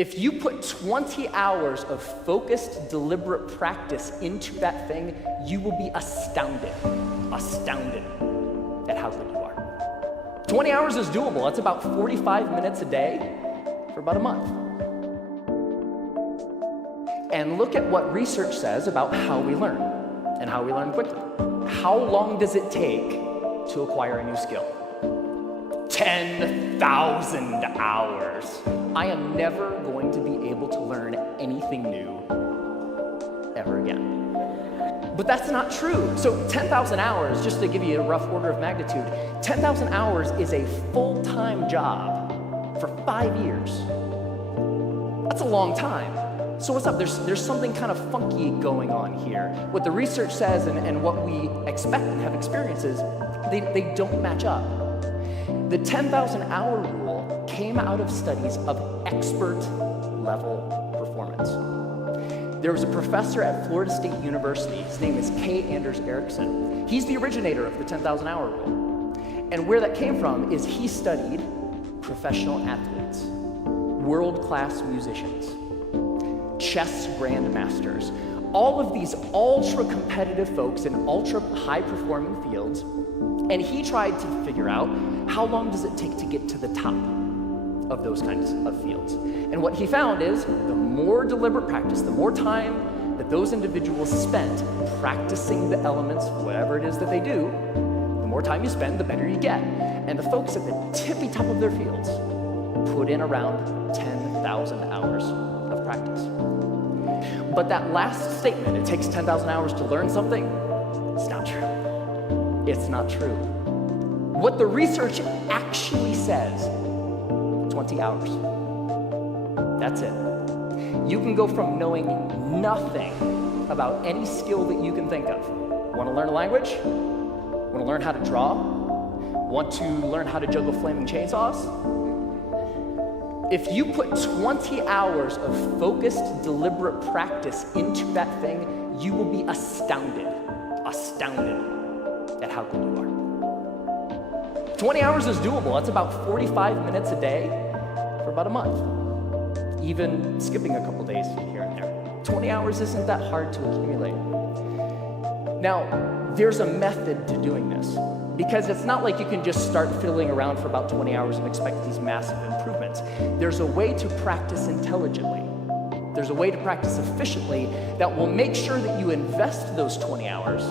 If you put 20 hours of focused, deliberate practice into that thing, you will be astounded at how good you are. 20 hours is doable. That's about 45 minutes a day for about a month. And look at what research says about how we learn and how we learn quickly. How long does it take to acquire a new skill? 10,000 hours. I am never going to be able to learn anything new ever again. But that's not true. So 10,000 hours, just to give you a rough order of magnitude, 10,000 hours is a full-time job for 5 years. That's a long time. So what's up? There's something kind of funky going on here. What the research says and what we expect and have experiences, they don't match up. The 10,000 hour rule came out of studies of expert level performance. There was a professor at Florida State University, his name is K. Anders Ericsson. He's the originator of the 10,000 hour rule. And where that came from is he studied professional athletes, world-class musicians, chess grandmasters, all of these ultra-competitive folks in ultra-high-performing fields, and he tried to figure out how long does it take to get to the top of those kinds of fields. And what he found is the more deliberate practice, the more time that those individuals spent practicing the elements, whatever it is that they do, the more time you spend, the better you get. And the folks at the tippy top of their fields put in around 10,000 hours of practice. But that last statement, it takes 10,000 hours to learn something, it's not true. It's not true. What the research actually says, 20 hours. That's it. You can go from knowing nothing about any skill that you can think of. Want to learn a language? Want to learn how to draw? Want to learn how to juggle flaming chainsaws? If you put 20 hours of focused, deliberate practice into that thing, you will be astounded at how good you are. 20 hours is doable. That's about 45 minutes a day for about a month, even skipping a couple days here and there. 20 hours isn't that hard to accumulate. Now, there's a method to doing this, because it's not like you can just start fiddling around for about 20 hours and expect these massive improvements. There's a way to practice intelligently. There's a way to practice efficiently that will make sure that you invest those 20 hours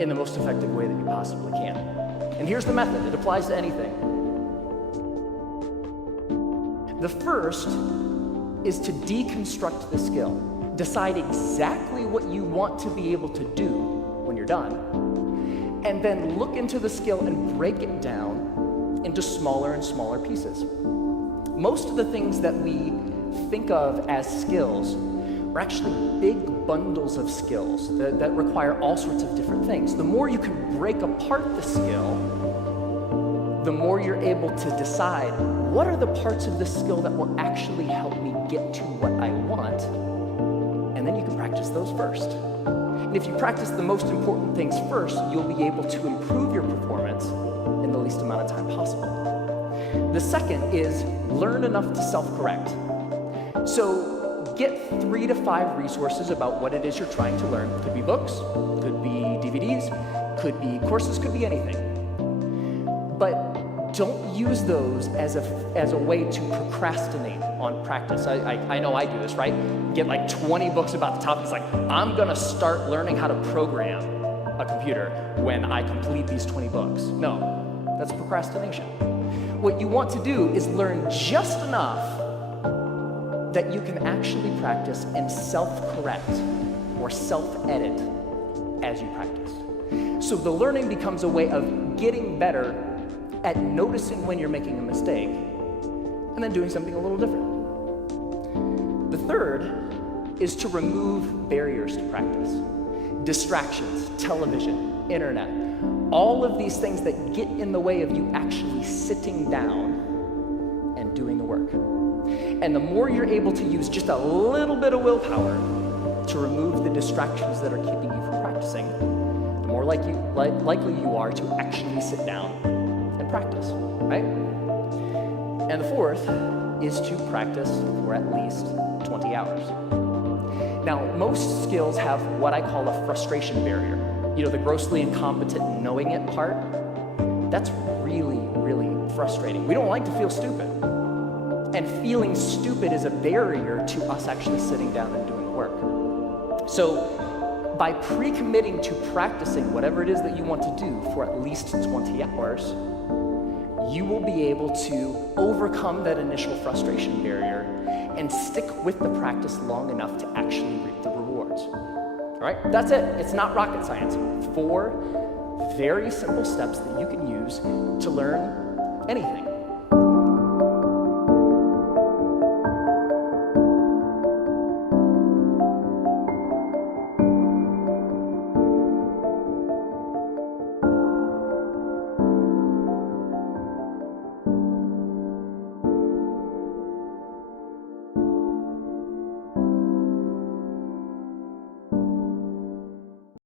in the most effective way that you possibly can. And here's the method. It applies to anything. The first is to deconstruct the skill. Decide exactly what you want to be able to do when you're done, and then look into the skill and break it down into smaller and smaller pieces. Most of the things that we think of as skills are actually big bundles of skills that require all sorts of different things. The more you can break apart the skill, the more you're able to decide what are the parts of this skill that will actually help me get to what I want, and then you can practice those first. And if you practice the most important things first, you'll be able to improve your performance in the least amount of time possible. The second is learn enough to self-correct. So get 3 to 5 resources about what it is you're trying to learn. Could be books, could be DVDs, could be courses, could be anything. But don't use those as a way to procrastinate on practice. I know I do this, right? Get like 20 books about the topic. It's like, I'm gonna start learning how to program a computer when I complete these 20 books. No, that's procrastination. What you want to do is learn just enough that you can actually practice and self-correct or self-edit as you practice. So the learning becomes a way of getting better at noticing when you're making a mistake and then doing something a little different. The third is to remove barriers to practice. Distractions, television, internet, all of these things that get in the way of you actually sitting down and doing the work. And the more you're able to use just a little bit of willpower to remove the distractions that are keeping you from practicing, the more likely you are to actually sit down and practice, right? And the fourth is to practice for at least 20 hours. Now, most skills have what I call a frustration barrier. You know, the grossly incompetent knowing it part, that's really, really frustrating. We don't like to feel stupid. And feeling stupid is a barrier to us actually sitting down and doing the work. So by pre-committing to practicing whatever it is that you want to do for at least 20 hours, you will be able to overcome that initial frustration barrier and stick with the practice long enough to actually reap the rewards. All right, that's it. It's not rocket science. 4 very simple steps that you can use to learn anything.